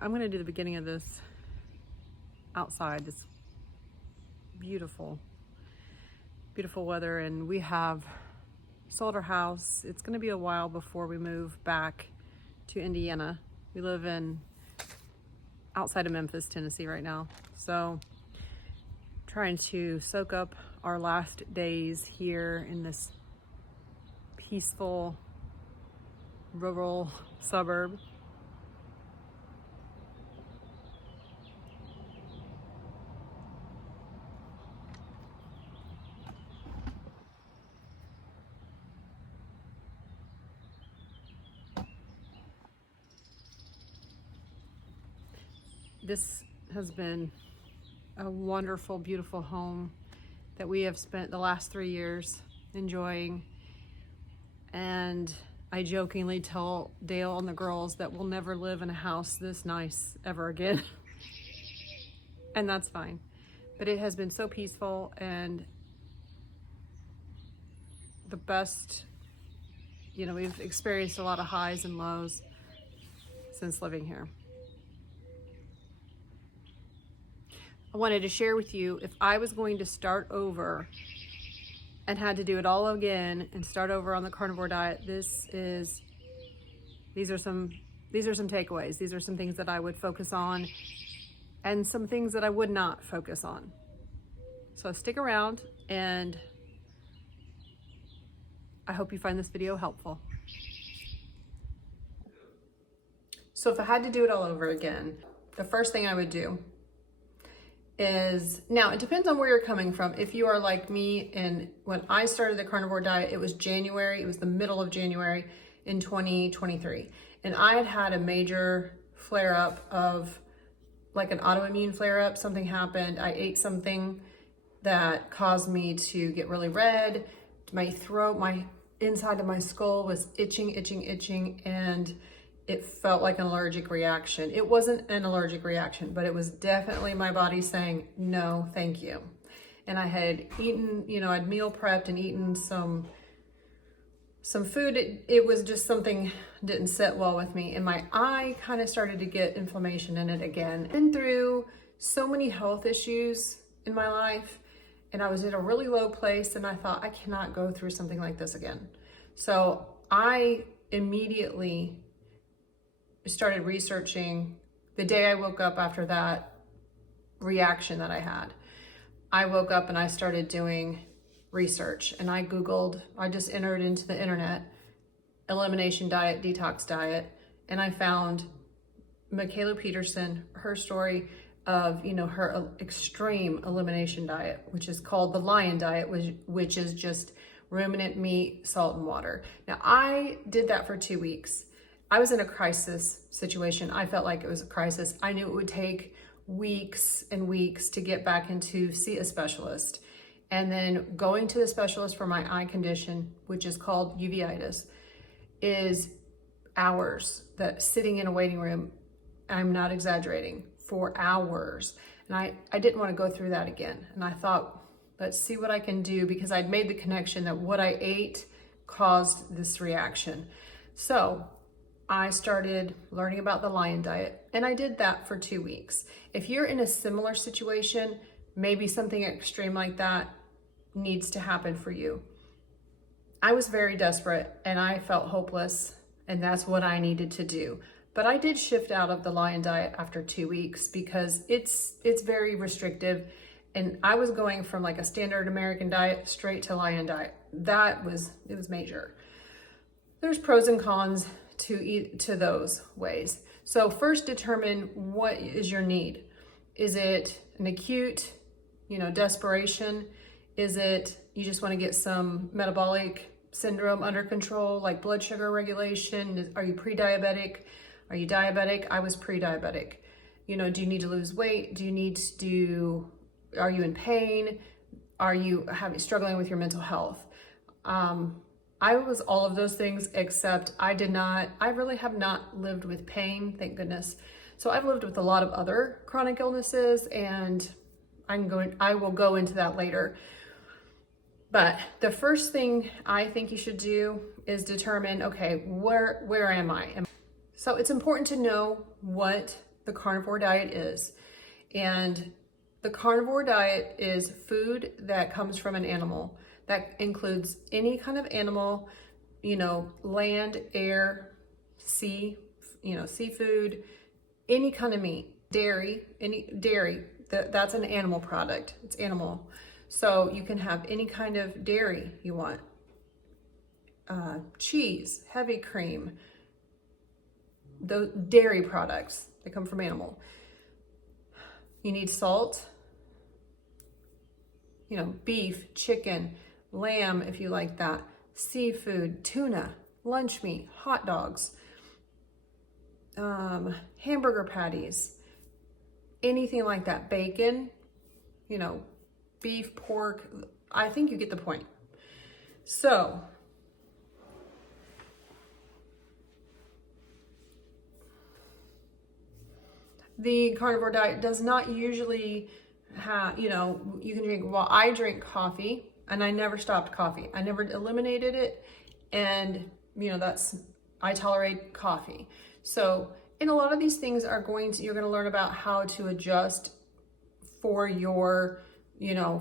I'm gonna do the beginning of this outside. It's beautiful, beautiful weather, and we have sold our house. It's gonna be a while before we move back to Indiana. We live outside of Memphis, Tennessee right now. So trying to soak up our last days here in this peaceful rural suburb. This has been a wonderful, beautiful home that we have spent the last 3 years enjoying. And I jokingly tell Dale and the girls that we'll never live in a house this nice ever again. And that's fine. But it has been so peaceful and the best, we've experienced a lot of highs and lows since living here. I wanted to share with you, if I was going to start over and had to do it all again and start over on the carnivore diet, these are some takeaways. These are some things that I would focus on and some things that I would not focus on. So stick around, and I hope you find this video helpful. So if I had to do it all over again, the first thing I would do is, now it depends on where you're coming from. If you are like me, and when I started the carnivore diet, it was January, it was the middle of January in 2023. And I had a major flare up of like an autoimmune flare up. Something happened. I ate something that caused me to get really red. My throat, my inside of my skull was itching, and it felt like an allergic reaction. It wasn't an allergic reaction, but it was definitely my body saying, no, thank you. And I had eaten, I'd meal prepped and eaten some food. It was just something didn't sit well with me. And my eye kind of started to get inflammation in it again. Been through so many health issues in my life, and I was in a really low place, and I thought, I cannot go through something like this again. So I immediately started researching the day I woke up after that reaction that I had. I woke up and I started doing research, and I just entered into the internet, elimination diet, detox diet, and I found Michaela Peterson, her story of, her extreme elimination diet, which is called the lion diet, which is just ruminant meat, salt, and water. Now, I did that for 2 weeks. I was in a crisis situation. I felt like it was a crisis. I knew it would take weeks and weeks to get back into see a specialist. And then going to the specialist for my eye condition, which is called uveitis, is hours that sitting in a waiting room, I'm not exaggerating, for hours. And I didn't want to go through that again. And I thought, let's see what I can do, because I'd made the connection that what I ate caused this reaction. So I started learning about the lion diet, and I did that for 2 weeks. If you're in a similar situation, maybe something extreme like that needs to happen for you. I was very desperate and I felt hopeless, and that's what I needed to do. But I did shift out of the lion diet after 2 weeks because it's very restrictive, and I was going from like a standard American diet straight to lion diet. It was major. There's pros and cons to those ways. So first, determine what is your need. Is it an acute, desperation? Is it you just want to get some metabolic syndrome under control, like blood sugar regulation? Are you pre-diabetic? Are you diabetic? I was pre-diabetic. Do you need to lose weight? Are you in pain? Are you struggling with your mental health? I was all of those things, except I really have not lived with pain, thank goodness. So I've lived with a lot of other chronic illnesses, and I will go into that later. But the first thing I think you should do is determine, okay, where am I? So it's important to know what the carnivore diet is. And the carnivore diet is food that comes from an animal. That includes any kind of animal, land, air, sea, seafood, any kind of meat, dairy, that's an animal product. It's animal. So you can have any kind of dairy you want. Cheese, heavy cream, the dairy products that come from animal. You need salt, beef, chicken, lamb if you like that, seafood, tuna, lunch meat, hot dogs, hamburger patties, anything like that, bacon, beef, pork. I think you get the point. So the carnivore diet does not usually have, you can drink, well, I drink coffee and I never stopped coffee. I never eliminated it. And, I tolerate coffee. So, and a lot of these things you're going to learn about how to adjust for your,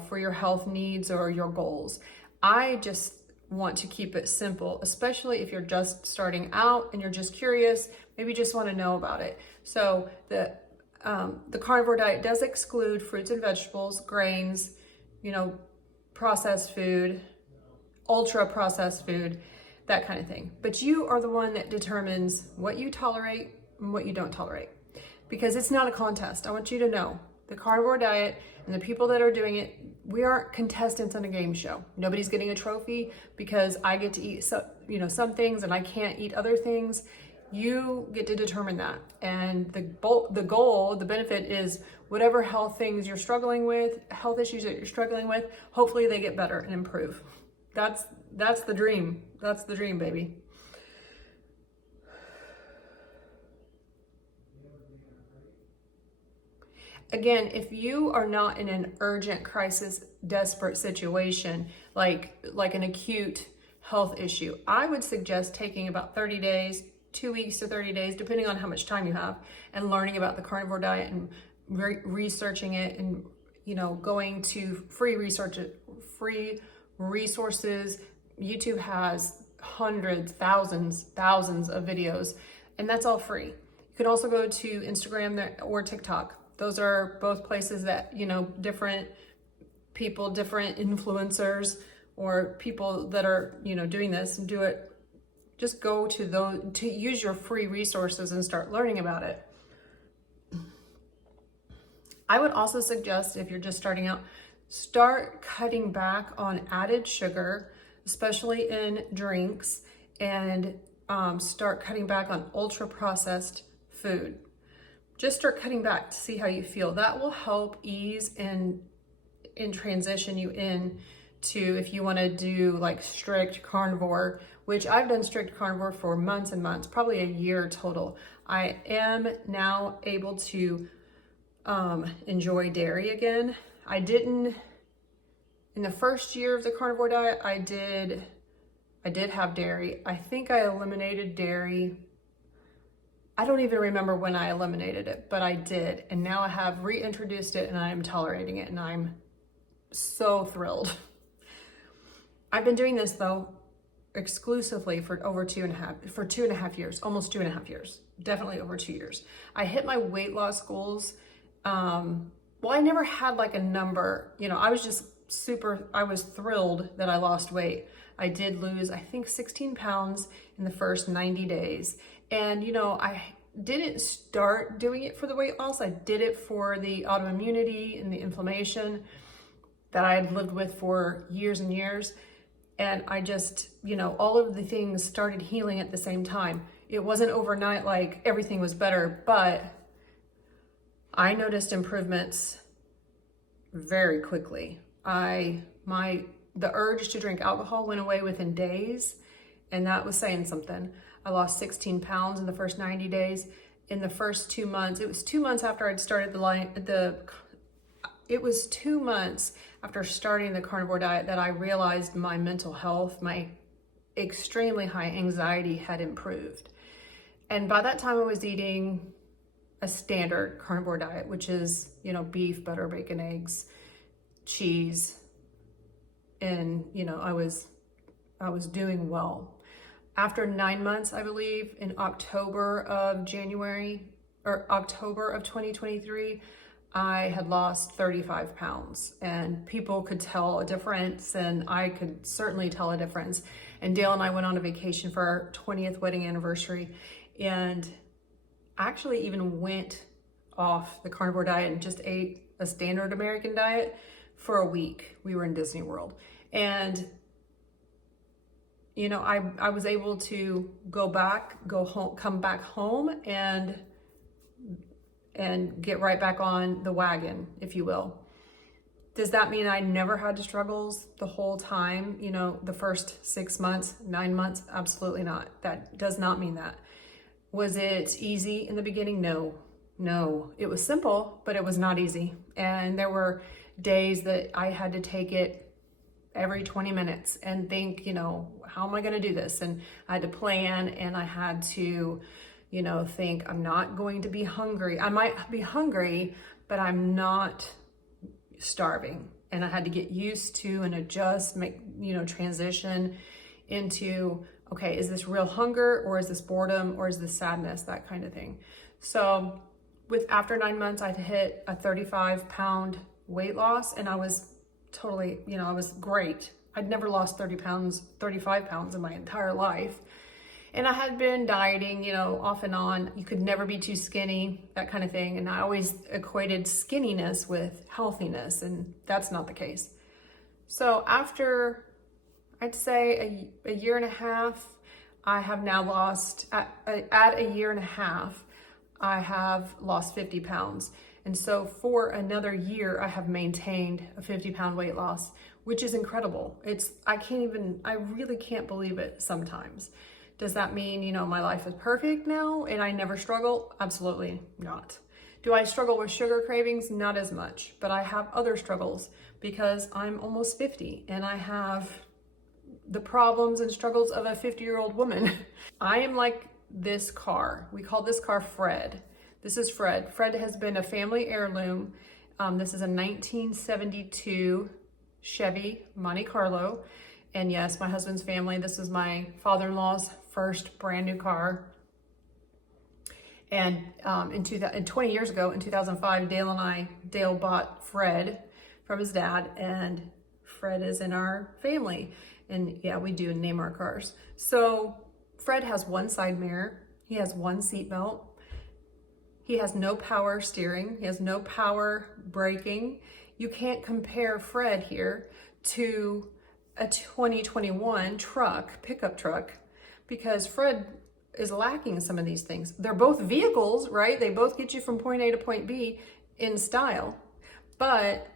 for your health needs or your goals. I just want to keep it simple, especially if you're just starting out and you're just curious, maybe just want to know about it. So the carnivore diet does exclude fruits and vegetables, grains, processed food, ultra processed food, that kind of thing. But you are the one that determines what you tolerate and what you don't tolerate, because it's not a contest. I want you to know the carnivore diet and the people that are doing it, we aren't contestants on a game show. Nobody's getting a trophy because I get to eat some things and I can't eat other things. You get to determine that. And the goal, the benefit is whatever health things you're struggling with, health issues that you're struggling with, hopefully they get better and improve. That's the dream. That's the dream, baby. Again, if you are not in an urgent crisis, desperate situation, like an acute health issue, I would suggest taking about 30 days, 2 weeks to 30 days, depending on how much time you have, and learning about the carnivore diet and researching it and, going to free resources. YouTube has hundreds, thousands of videos, and that's all free. You can also go to Instagram or TikTok. Those are both places that, different people, different influencers or people that are, doing this and do it. Just go to those to use your free resources and start learning about it. I would also suggest, if you're just starting out, start cutting back on added sugar, especially in drinks, and start cutting back on ultra processed food. Just start cutting back to see how you feel. That will help ease and transition you in to, if you want to do like strict carnivore, which I've done strict carnivore for months and months, probably a year total. I am now able to enjoy dairy again. I didn't, in the first year of the carnivore diet, I did have dairy. I think I eliminated dairy. I don't even remember when I eliminated it, but I did. And now I have reintroduced it and I'm tolerating it and I'm so thrilled. I've been doing this though exclusively for over 2.5 years, almost 2.5 years, definitely over 2 years. I hit my weight loss goals. Well, I never had like a number, I was just I was thrilled that I lost weight. I did lose, I think 16 pounds in the first 90 days. And, I didn't start doing it for the weight loss. I did it for the autoimmunity and the inflammation that I had lived with for years and years. And I just, all of the things started healing at the same time. It wasn't overnight, like everything was better, but I noticed improvements very quickly. The urge to drink alcohol went away within days, and that was saying something. I lost 16 pounds in the first 90 days. In the first 2 months, it was 2 months after I'd started it was 2 months after starting the carnivore diet that I realized my mental health, my extremely high anxiety had improved. And by that time I was eating a standard carnivore diet, which is, you know, beef, butter, bacon, eggs, cheese. And, you know, I was doing well. After 9 months, I believe, in October of 2023, I had lost 35 pounds, and people could tell a difference, and I could certainly tell a difference. And Dale and I went on a vacation for our 20th wedding anniversary, and actually even went off the carnivore diet and just ate a standard American diet for a week. We were in Disney World, and you know, I was able to go home, come back home, and get right back on the wagon, if you will. Does that mean I never had struggles the whole time? You know, the first 6 months, 9 months? Absolutely not. That does not mean that. Was it easy in the beginning? No. It was simple, but it was not easy. And there were days that I had to take it every 20 minutes and think, you know, how am I going to do this? And I had to plan, and I had to, you know, think I'm not going to be hungry. I might be hungry, but I'm not starving. And I had to get used to and adjust, transition into, okay, is this real hunger, or is this boredom, or is this sadness, that kind of thing. So after 9 months, I hit a 35-pound weight loss, and I was totally, I was great. I'd never lost 35 pounds in my entire life. And I had been dieting, off and on. You could never be too skinny, that kind of thing. And I always equated skinniness with healthiness, and that's not the case. So after, I'd say a year and a half, I have now lost, at a year and a half, I have lost 50 pounds. And so for another year, I have maintained a 50-pound weight loss, which is incredible. I really can't believe it sometimes. Does that mean, my life is perfect now and I never struggle? Absolutely not. Do I struggle with sugar cravings? Not as much, but I have other struggles because I'm almost 50 and I have the problems and struggles of a 50-year-old woman. I am like this car. We call this car Fred. This is Fred. Fred has been a family heirloom. This is a 1972 Chevy Monte Carlo. And yes, my husband's family, this is my father-in-law's first brand new car. And 20 years ago, in 2005, Dale bought Fred from his dad, and Fred is in our family. And yeah, we do name our cars. So Fred has one side mirror. He has one seat belt. He has no power steering. He has no power braking. You can't compare Fred here to a 2021 pickup truck, because Fred is lacking some of these things. They're both vehicles, right? They both get you from point A to point B in style, but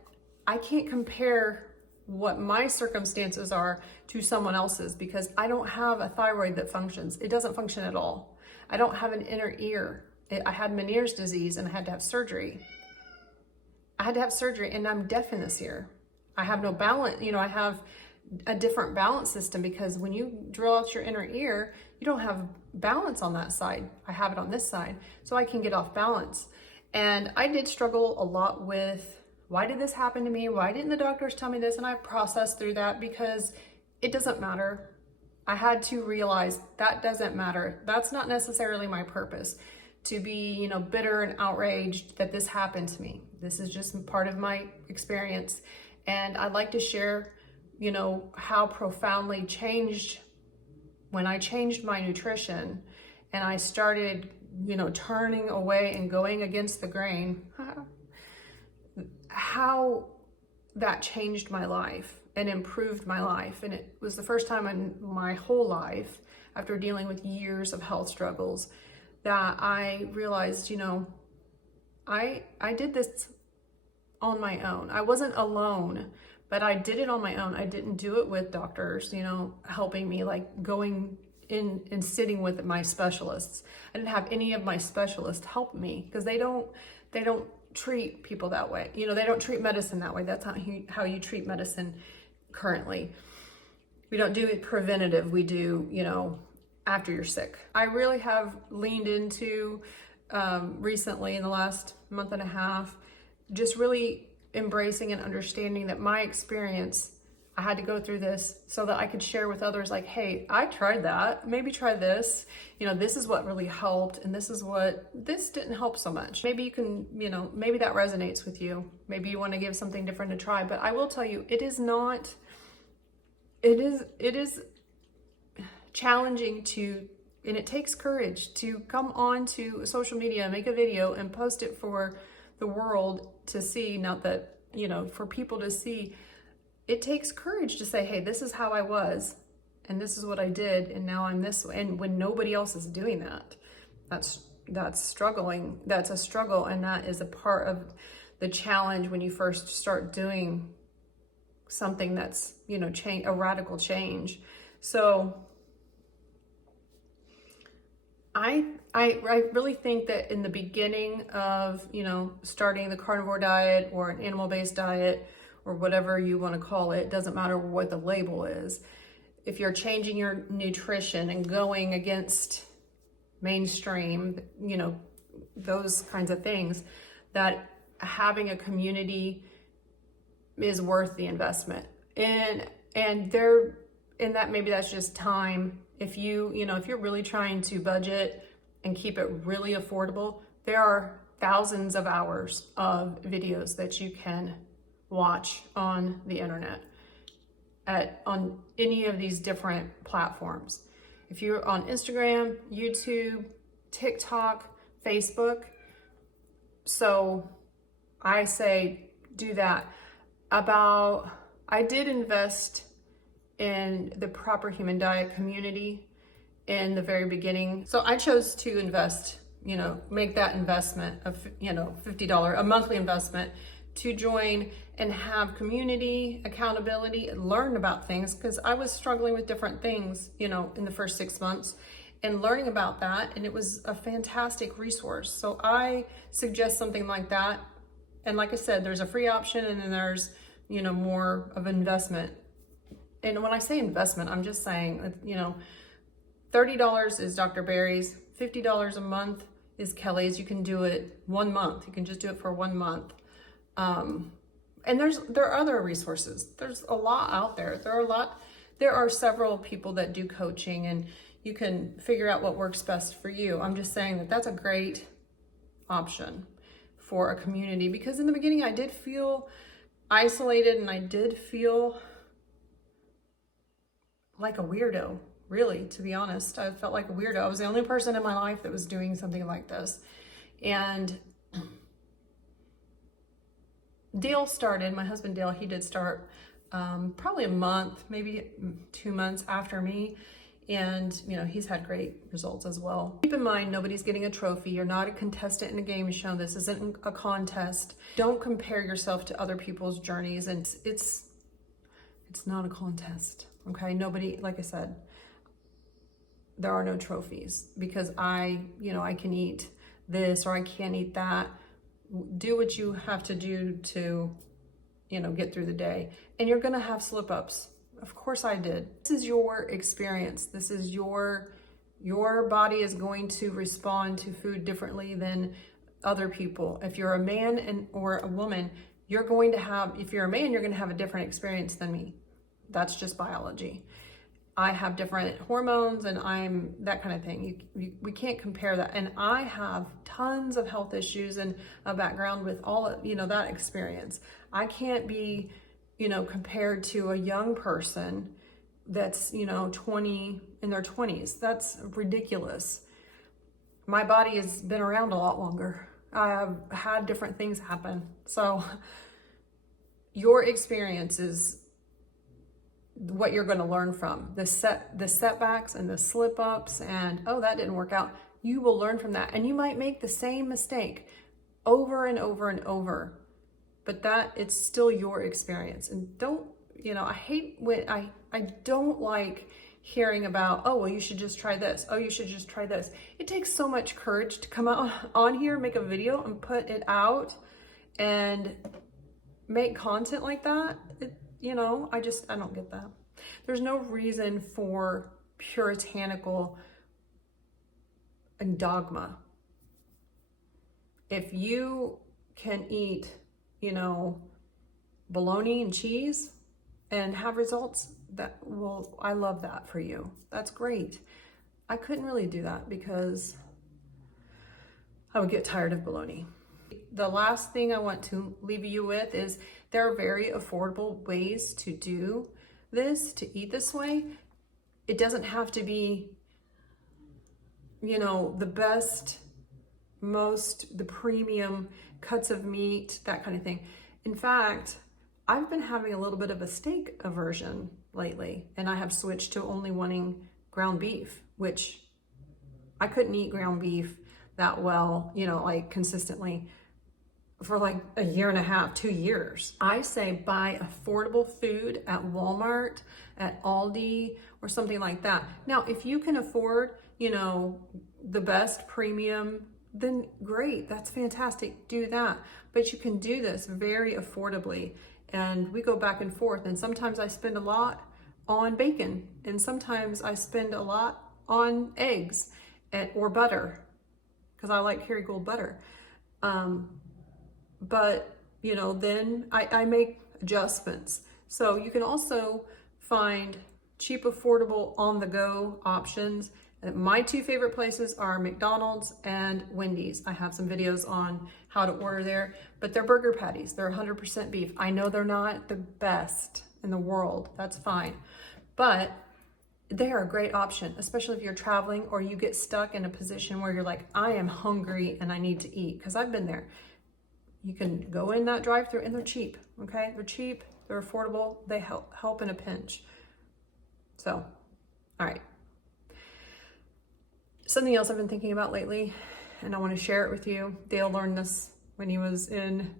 I can't compare what my circumstances are to someone else's, because I don't have a thyroid that functions. It doesn't function at all. I don't have an inner ear. I had Meniere's disease and I had to have surgery. And I'm deaf in this ear. I have no balance. I have a different balance system, because when you drill out your inner ear, you don't have balance on that side. I have it on this side, so I can get off balance. And I did struggle a lot with, why did this happen to me? Why didn't the doctors tell me this? And I processed through that, because it doesn't matter. I had to realize that doesn't matter. That's not necessarily my purpose, to be, bitter and outraged that this happened to me. This is just part of my experience. And I'd like to share, how profoundly changed when I changed my nutrition and I started, turning away and going against the grain, how that changed my life and improved my life. And it was the first time in my whole life, after dealing with years of health struggles, that I realized, I did this on my own. I wasn't alone, but I did it on my own. I didn't do it with doctors, helping me, like going in and sitting with my specialists. I didn't have any of my specialists help me, because they don't treat people that way. They don't treat medicine that way. That's not how you treat medicine currently. We don't do it preventative. We do, after you're sick. I really have leaned into recently in the last month and a half, just really embracing and understanding that my experience, I had to go through this so that I could share with others, like, hey, I tried that, maybe try this, this is what really helped, and this didn't help so much. Maybe you can, maybe that resonates with you. Maybe you want to give something different a try, but I will tell you, it is challenging and it takes courage to come on to social media, make a video and post it for the world to see, not that, for people to see. It takes courage to say, hey, this is how I was, and this is what I did, and now I'm this way. And when nobody else is doing that, that's struggling. That's a struggle, and that is a part of the challenge when you first start doing something that's, a radical change. So I really think that in the beginning of, starting the carnivore diet or an animal-based diet or whatever you want to call it, doesn't matter what the label is. If you're changing your nutrition and going against mainstream, those kinds of things, that having a community is worth the investment. And that maybe that's just time. If if you're really trying to budget and keep it really affordable, there are thousands of hours of videos that you can watch on the internet on any of these different platforms. If you're on Instagram, YouTube, TikTok, Facebook, so I say do that. I did invest in the Proper Human Diet community in the very beginning. So I chose to invest, make that investment of, $50, a monthly investment, to join and have community accountability and learn about things, because I was struggling with different things, in the first 6 months, and learning about that. And it was a fantastic resource. So I suggest something like that. And like I said, there's a free option, and then there's, more of investment. And when I say investment, I'm just saying, $30 is Dr. Berry's, $50 a month is Kelly's. You can do it 1 month. You can just do it for 1 month. And there are other resources. There's a lot out there. There are several people that do coaching, and you can figure out what works best for you. I'm just saying that that's a great option for a community, because in the beginning I did feel isolated, and I did feel like a weirdo, really, to be honest. I felt like a weirdo. I was the only person in my life that was doing something like this. And Dale started, my husband Dale, he did start probably a month, maybe 2 months after me. And, he's had great results as well. Keep in mind, nobody's getting a trophy. You're not a contestant in a game show. This isn't a contest. Don't compare yourself to other people's journeys. And it's not a contest, okay? Nobody, like I said, there are no trophies, because I can eat this or I can't eat that. Do what you have to do to, get through the day. And you're gonna have slip-ups. Of course I did. This is your experience. This is your body is going to respond to food differently than other people. If you're a man or a woman, you're going to have, if you're a man, you're gonna have a different experience than me. That's just biology. I have different hormones, and I'm that kind of thing. We can't compare that. And I have tons of health issues and a background with all of, that experience. I can't be, compared to a young person that's, 20, in their 20s. That's ridiculous. My body has been around a lot longer. I have had different things happen. So your experience is what you're going to learn from. The setbacks and the slip-ups and, oh, that didn't work out. You will learn from that. And you might make the same mistake over and over and over, but it's still your experience. And don't, I hate when I don't like hearing about, oh, well, you should just try this. Oh, you should just try this. It takes so much courage to come out on here, make a video and put it out and make content like that. I don't get that. There's no reason for puritanical and dogma. if you can eat, you know, bologna and cheese and have results, I love that for you. That's great. I couldn't really do that because I would get tired of bologna. The last thing I want to leave you with is there are very affordable ways to do this, to eat this way. It doesn't have to be, you know, the best, the premium cuts of meat, that kind of thing. In fact, I've been having a little bit of a steak aversion lately, and I have switched to only wanting ground beef, which I couldn't eat ground beef that well, you know, like consistently for like a year and a half, 2 years. I say buy affordable food at Walmart, at Aldi, or something like that. Now, if you can afford, you know, the best premium, then great, that's fantastic, do that. But you can do this very affordably. And we go back and forth, and sometimes I spend a lot on bacon, and sometimes I spend a lot on eggs or butter, because I like Kerrygold butter. But, you know, then I make adjustments. So you can also find cheap, affordable, on-the-go options. My two favorite places are McDonald's and Wendy's. I have some videos on how to order there, but they're burger patties. They're 100% beef. I know they're not the best in the world. That's fine. But they are a great option, especially if you're traveling or you get stuck in a position where you're like, I am hungry and I need to eat, because I've been there. You can go in that drive-thru and they're cheap, okay? They're cheap, they're affordable, they help in a pinch. So, all right. Something else I've been thinking about lately, and I want to share it with you. Dale learned this when he was in,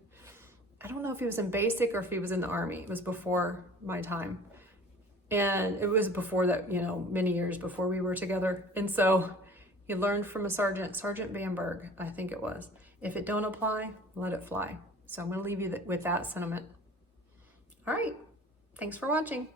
I don't know if he was in basic or if he was in the Army. It was before my time. And it was before that, you know, many years before we were together. And so he learned from a sergeant, Sergeant Bamberg, I think it was. If it don't apply, let it fly. So I'm going to leave you with that sentiment. All right. Thanks for watching.